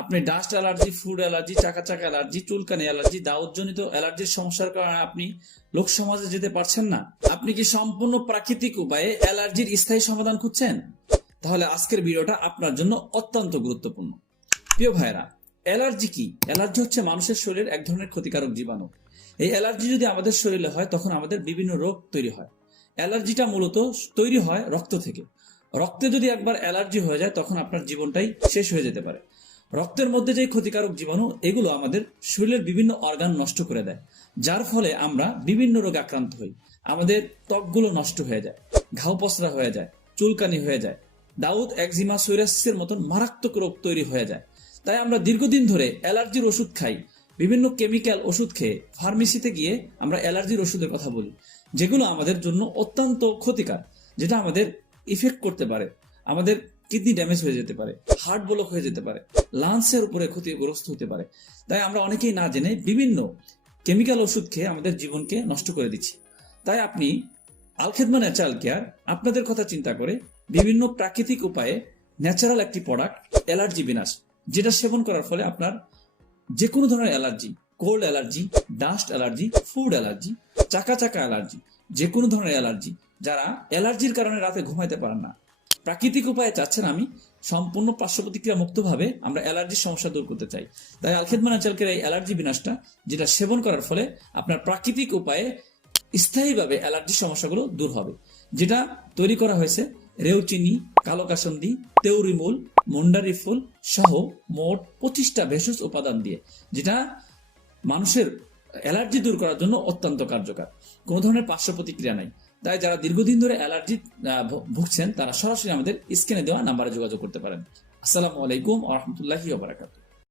আপনি dust allergy, food allergy, চাকা চাকা অ্যালার্জি, চুলকানি অ্যালার্জি, দাউদজনিত অ্যালার্জির সমস্যার কারণে আপনি লোক সমাজে যেতে পারছেন না। আপনি কি সম্পূর্ণ প্রাকৃতিক উপায়ে অ্যালার্জির স্থায়ী সমাধান খুঁজছেন? তাহলে আজকের ভিডিওটা আপনার জন্য অত্যন্ত গুরুত্বপূর্ণ। প্রিয় ভাইরা, অ্যালার্জি কি? অ্যালার্জি হচ্ছে মানুষের শরীরের এক ধরনের ক্ষতিকারক জীবাণু। এই অ্যালার্জি যদি আমাদের শরীরে হয় তখন আমাদের বিভিন্ন রোগ তৈরি হয়। অ্যালার্জিটা মূলত তৈরি হয় রক্ত থেকে। রক্তে যদি একবার অ্যালার্জি হয়ে যায় তখন আপনার জীবনটাই শেষ হয়ে যেতে পারে। রক্তের মধ্যে যে ক্ষতিকারক জীবাণু, এগুলো আমাদের শরীরের বিভিন্ন অর্গান নষ্ট করে দেয়, যার ফলে আমরা বিভিন্ন রোগে আক্রান্ত হই। আমাদের ত্বকগুলো নষ্ট হয়ে যায়, ঘাও পসরা হয়ে যায়, চুলকানি হয়ে যায়, দাউদ, একজিমা, সোরিয়াসিসের মতন মারাত্মক রোগ তৈরি হয়ে যায়। তাই আমরা দীর্ঘদিন ধরে অ্যালার্জির ওষুধ খাই। বিভিন্ন কেমিক্যাল ওষুধ খেয়ে ফার্মেসিতে গিয়ে আমরা অ্যালার্জির ওষুধের কথা বলি, যেগুলো আমাদের জন্য অত্যন্ত ক্ষতিকর, যেটা আমাদের ইফেক্ট করতে পারে। আমাদের কিডনি ড্যামেজ হয়ে যেতে পারে, হার্ট ব্লক হয়ে যেতে পারে, লাংসের উপরে ক্ষতিগ্রস্ত হতে পারে। তাই আমরা অনেকেই না জেনে বিভিন্ন কেমিক্যাল ওষুধ খেয়ে আমাদের জীবনকে নষ্ট করে দিচ্ছি। তাই আপনি আল খেদমা ন্যাচারাল কেয়ার আপনাদের কথা চিন্তা করে বিভিন্ন প্রাকৃতিক উপায়ে ন্যাচারাল একটি প্রোডাক্ট, অ্যালার্জি বিনাশ, যেটা সেবন করার ফলে আপনার যে কোনো ধরনের allergy, cold allergy, dust allergy, food allergy, চাকা চাকা অ্যালার্জি, যে কোনো ধরনের অ্যালার্জি, যারা অ্যালার্জির কারণে রাতে ঘুমাইতে পারেন না, প্রাকৃতিক উপায়ে চাচ্ছেন আমি সম্পূর্ণ পার্শ্ব প্রতিক্রিয়া মুক্তভাবে আমরা অ্যালার্জির সমস্যা দূর করতে চাই। তাই আল খেদমা ন্যাচারাল এই অ্যালার্জি বিনাশটা, যেটা সেবন করার ফলে আপনার প্রাকৃতিক উপায়ে স্থায়ীভাবে অ্যালার্জির সমস্যাগুলো দূর হবে। যেটা তৈরি করা হয়েছে রেউচিনি, কালো কাসন্দি, তেওরিমুল, মন্ডারি ফুল সহ মোট 25টা ভেষজ উপাদান দিয়ে, যেটা মানুষের অ্যালার্জি দূর করার জন্য অত্যন্ত কার্যকর। কোনো ধরনের পার্শ্ব প্রতিক্রিয়া নাই। তাই যারা দীর্ঘদিন ধরে অ্যালার্জি ভুগছেন তারা সরাসরি আমাদের স্ক্রিনে দেওয়া নাম্বারে যোগাযোগ করতে পারেন। আসসালামু আলাইকুম ওয়া রাহমাতুল্লাহি ওয়া বারাকাতুহু।